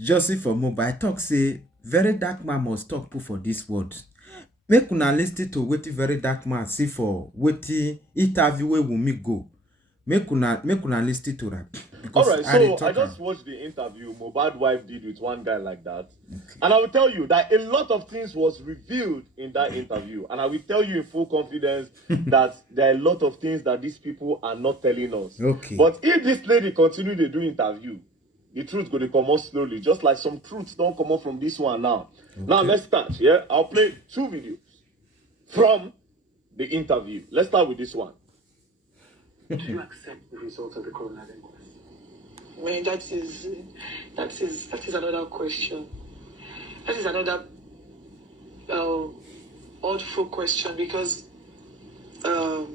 Joseph for mobile talk say very dark man must talk put for this word. Make una listen to wetin very dark man see for wetin interview wey Wunmi go. Make una listen to am All because right, I dey so I talk am. just watched the interview Mohbad wife did with one guy like that. And I will tell you that a lot of things was revealed in that interview. And I will tell you in full confidence that there are a lot of things that these people are not telling us. Okay. But if this lady continue to do interview, the truth going to come out slowly, just like some truths don't come out from this one now. Okay. Now let's start. Yeah, I'll play 2 videos from the interview. Let's start with this one. Do you accept the results of the coroner inquest? I mean, that is another question. That is another oddful question because I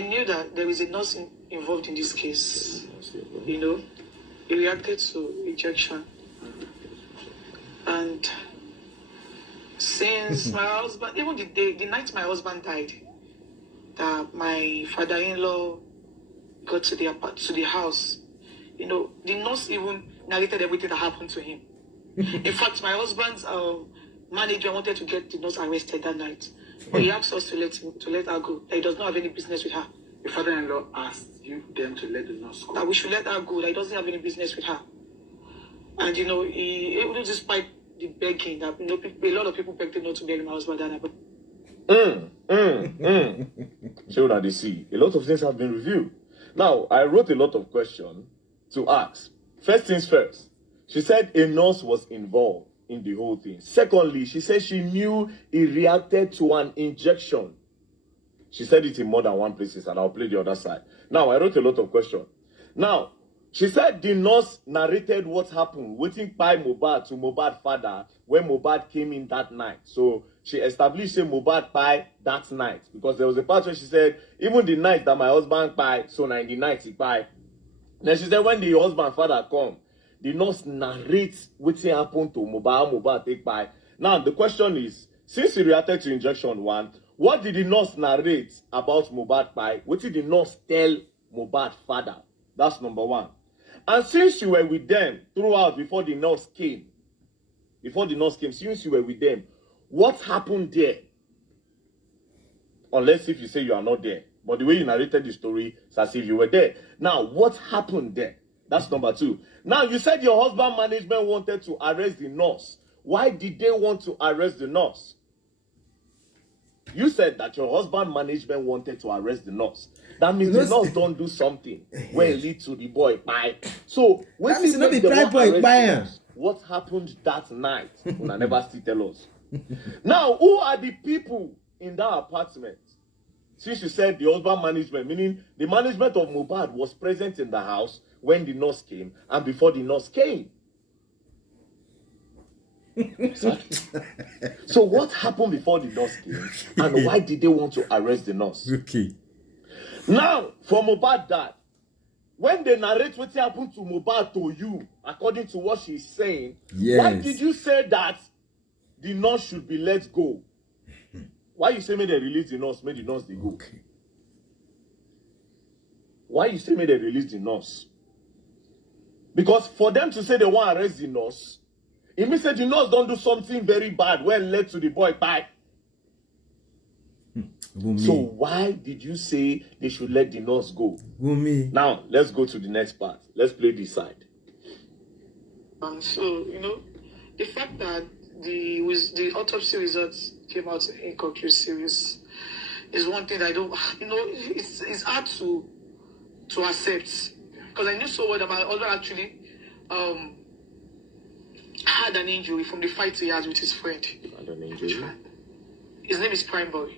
knew that there is a nurse involved in this case. You know, he reacted to injection, and since my husband, even the night my husband died, that my father-in-law got to the house, you know, the nurse even narrated everything that happened to him. In fact, my husband's manager wanted to get the nurse arrested that night, but he asked us to let her go. That he does not have any business with her. Your father-in-law asked them to let the nurse go. That we should let her go. That he doesn't have any business with her. And you know, even despite the begging, that you know, a lot of people begged him not to bury my husband. So that they see a lot of things have been revealed. Now, I wrote a lot of questions to ask. First things first, she said a nurse was involved in the whole thing. Secondly, she said she knew he reacted to an injection. She said it in more than one places, and I'll play the other side. Now, I wrote a lot of questions. Now, she said the nurse narrated what happened, waiting by Mohbad to Mohbad father when Mohbad came in that night. So she established a Mohbad by that night because there was a part where she said, even the night that my husband by, so 90 nights he by. Then she said when the husband father come, the nurse narrates what happened to Mohbad take by. Now the question is, since he reacted to injection 1, what did the nurse narrate about Mohbad by? What did the nurse tell Mohbad father? That's number 1. And since you were with them throughout before the nurse came, since you were with them, what happened there? Unless if you say you are not there. But the way you narrated the story, it's as if you were there. Now, what happened there? That's number 2. Now, you said your husband management wanted to arrest the nurse. Why did they want to arrest the nurse? You said that your husband management wanted to arrest the nurse. That means the nurse don't do something where it lead to the boy bye. So when she make the boy bye, what happened that night? Una never still tell us. Now, who are the people in that apartment? Since you said the husband management, meaning the management of Mohbad was present in the house when the nurse came and before the nurse came. Exactly. So what happened before the nurse came and why did they want to arrest the nurse? Okay. Now, for Mohbad dad, when they narrate what happened to Mohbad to you, according to what she's saying, yes, why did you say that the nurse should be let go? Why you say may they release the nurse, may the nurse they go? Okay. Why you say may they release the nurse? Because for them to say they want to arrest the nurse, it means that the nurse don't do something very bad when led to the boy back. So why did you say they should let the nurse go? Wunmi. Now, let's go to the next part. Let's play this side. So, you know, the fact that the autopsy results came out inconclusive is one thing I don't, you know, it's hard to accept. Because I knew so well that my husband actually had an injury from the fight he had with his friend. Had an injury? His name is Prime Boy.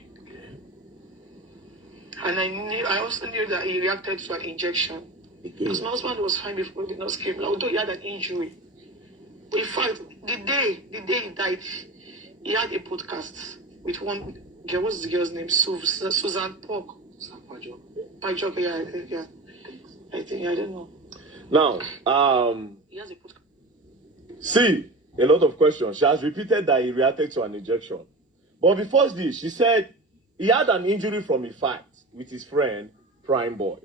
And I also knew that he reacted to an injection. Because my husband was fine before the nurse came, although he had an injury. In fact, the day he died, he had a podcast with one girl. What's the girl's name? Susan Pog. Pajok, yeah. I think, I don't know. Now, he has a podcast. See, a lot of questions. She has repeated that he reacted to an injection. But before this, she said he had an injury from a fight with his friend, Prime Boy.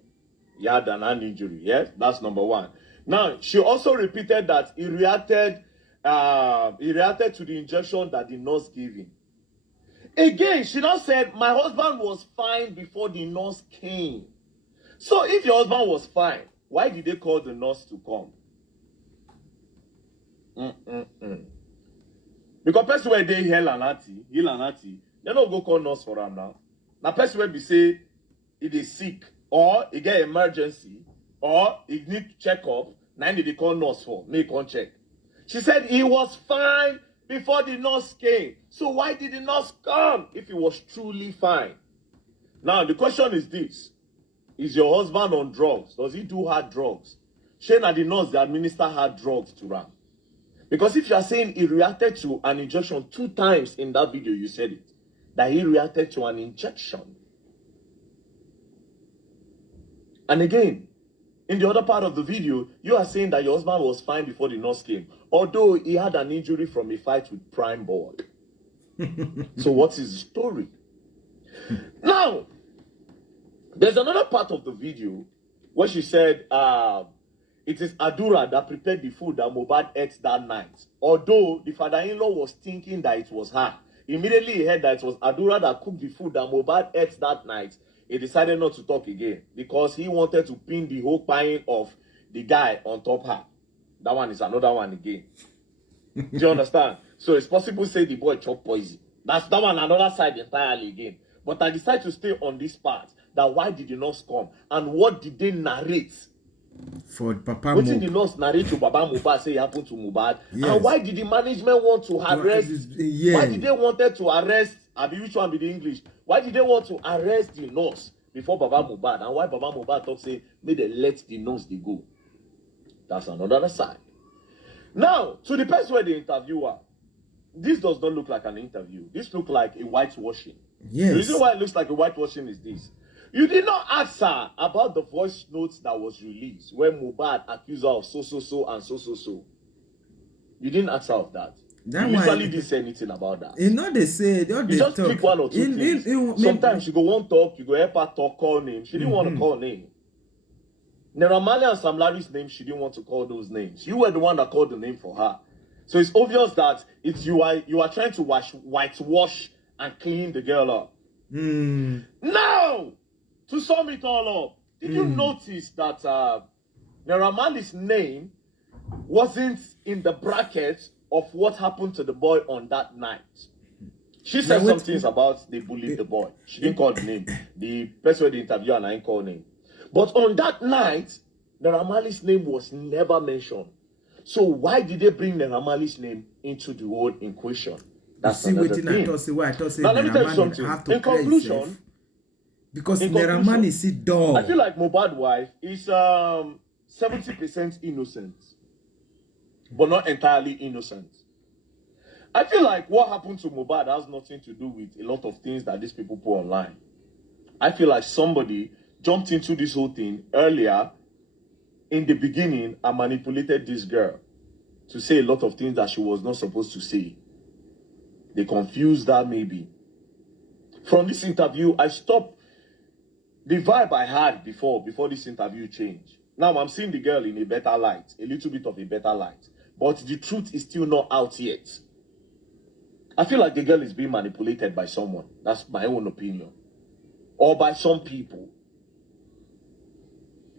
He had an hand injury, yes? That's number 1. Now, she also repeated that he reacted to the injection that the nurse gave him. Again, she now said, my husband was fine before the nurse came. So if your husband was fine, why did they call the nurse to come? Because person where they heal and heati, they don't go call nurse for him now. Now person where be say if they sick or he get emergency or he need checkup, now they call nurse for make on check. She said he was fine before the nurse came. So why did the nurse come if he was truly fine? Now the question is this: is your husband on drugs? Does he do hard drugs? Shane and the nurse they administer hard drugs to him. Because if you are saying he reacted to an injection 2 times in that video, you said it, that he reacted to an injection. And again, in the other part of the video, you are saying that your husband was fine before the nurse came, although he had an injury from a fight with Prime Board. So what is the story? Now, there's another part of the video where she said, it is Adura that prepared the food that Mohbad ate that night. Although the father-in-law was thinking that it was her. Immediately he heard that it was Adura that cooked the food that Mohbad ate that night. He decided not to talk again because he wanted to pin the whole pine of the guy on top her. That one is another one again. Do you understand? So it's possible to say the boy chopped poison. That's that one another side entirely again. But I decided to stay on this part. That why did the nurse come? And what did they narrate? For Papa What did the nurse narrate to Baba Mohbad say happened to Mohbad? Yes. And why did the management want to arrest? Yeah. Why did they wanted to arrest? Which one be the English? Why did they want to arrest the nurse before Baba Mohbad? And why Baba Mohbad talk say may they let the nurse they go? That's another side. Now to the person where the interviewer, this does not look like an interview. This looks like a whitewashing. Yes. The reason why it looks like a whitewashing is this. You did not ask her about the voice notes that was released when Mohbad accused her of so. You didn't ask her of that. You usually didn't say anything about that. You know they say you just talk. Pick one or two things. Sometimes you go one talk, you go help her talk, call name. She didn't want to call name. Naira Marley and Sam Larry's name, she didn't want to call those names. You were the one that called the name for her. So it's obvious that it's you are trying to whitewash and clean the girl up. Now, to sum it all up, did you notice that Naira Marley's name wasn't in the bracket of what happened to the boy on that night? She said some things about they bullied the boy. She didn't call the name. The person with the interview and I didn't call name. But on that night, Naira Marley's name was never mentioned. So why did they bring Naira Marley's name into the whole in question? That's another thing. Now let me tell you something. In conclusion, because Naira Marley is a dog. I feel like Mohbad's wife is 70% innocent, but not entirely innocent. I feel like what happened to Mohbad has nothing to do with a lot of things that these people put online. I feel like somebody jumped into this whole thing earlier in the beginning and manipulated this girl to say a lot of things that she was not supposed to say. They confused her maybe. From this interview, I stopped. The vibe I had before this interview changed. Now I'm seeing the girl in a better light, a little bit of a better light. But the truth is still not out yet. I feel like the girl is being manipulated by someone. That's my own opinion. Or by some people.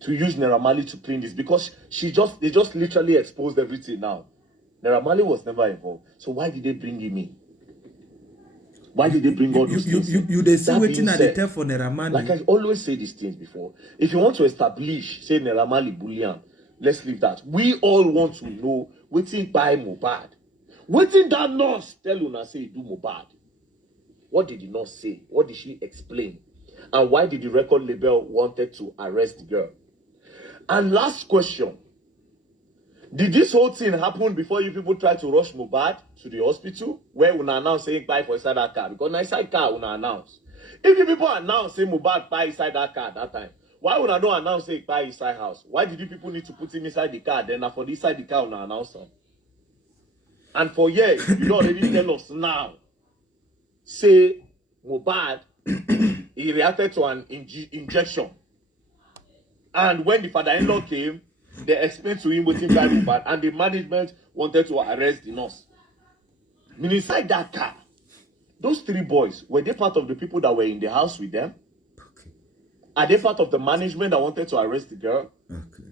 To use Naira Marley to clean this. Because they just literally exposed everything now. Naira Marley was never involved. So why did they bring him in? Why did they bring all those things? They see waiting at the tell for Naira Marley. Like I always say these things before. If you want to establish, say Naira Marley bullion, let's leave that. We all want to know waiting by Mohbad. Waiting that nurse tell Una say do Mohbad. What did the nurse say? What did she explain? And why did the record label wanted to arrest the girl? And last question. Did this whole thing happen before you people tried to rush Mohbad to the hospital? Where Una announce saying buy for inside that car? Because inside car Una announce. If you people announce say Mohbad buy inside that car at that time, why Una don't announce say buy inside house? Why did you people need to put him inside the car? Then for the inside the car Una announce him? And for years, you don't already tell us now. Say Mohbad, he reacted to an injection. And when the father-in-law came, they explained to him what he bad, and the management wanted to arrest the nurse. Meaning, inside that car, those 3 boys, were they part of the people that were in the house with them? Okay. Are they part of the management that wanted to arrest the girl? Okay.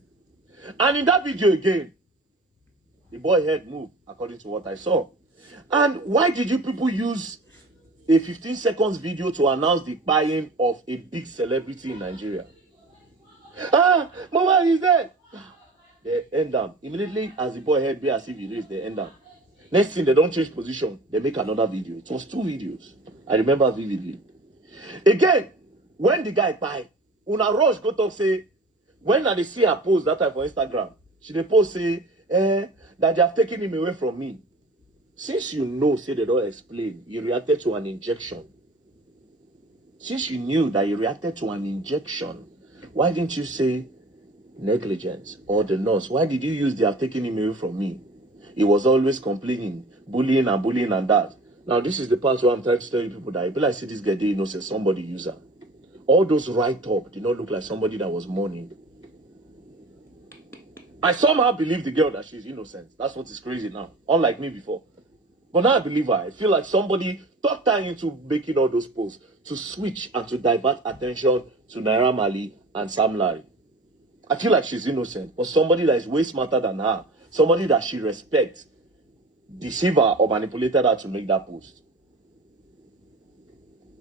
And in that video again, the boy head moved, according to what I saw. And why did you people use a 15 seconds video to announce the buying of a big celebrity in Nigeria? Ah, Mama is dead. They end down. Immediately as the boy head be as if he raised, they end down. Next thing, they don't change position. They make another video. It was 2 videos. I remember vividly. Again, when the guy buy, Una Rush go talk say, when they see her post that time for Instagram, she dey post say, that they have taken him away from me. Since you know, say they don't explain, you reacted to an injection. Since you knew that you reacted to an injection, why didn't you say negligence or the nurse? Why did you use they have taken him away from me? He was always complaining, bullying and that. Now, this is the part where I'm trying to tell you people that if I see this guy, they know say somebody user. All those write-up did not look like somebody that was mourning. I somehow believe the girl that she's innocent. That's what is crazy now. Unlike me before. But now I believe her. I feel like somebody talked her into making all those posts to switch and to divert attention to Naira Marley and Sam Larry. I feel like she's innocent. But somebody that is way smarter than her, somebody that she respects, deceived her or manipulated her to make that post.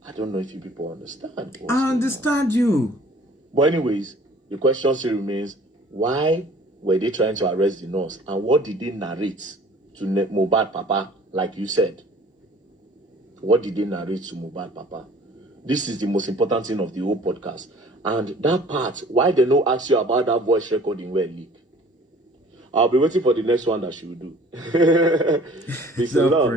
I don't know if you people understand. I understand you. But anyways, the question still remains, why were they trying to arrest the nurse? And what did they narrate to Mohbad Papa, like you said? What did they narrate to Mohbad Papa? This is the most important thing of the whole podcast. And that part, why they no ask you about that voice recording where leak? I'll be waiting for the next one that she will do. Peace and love.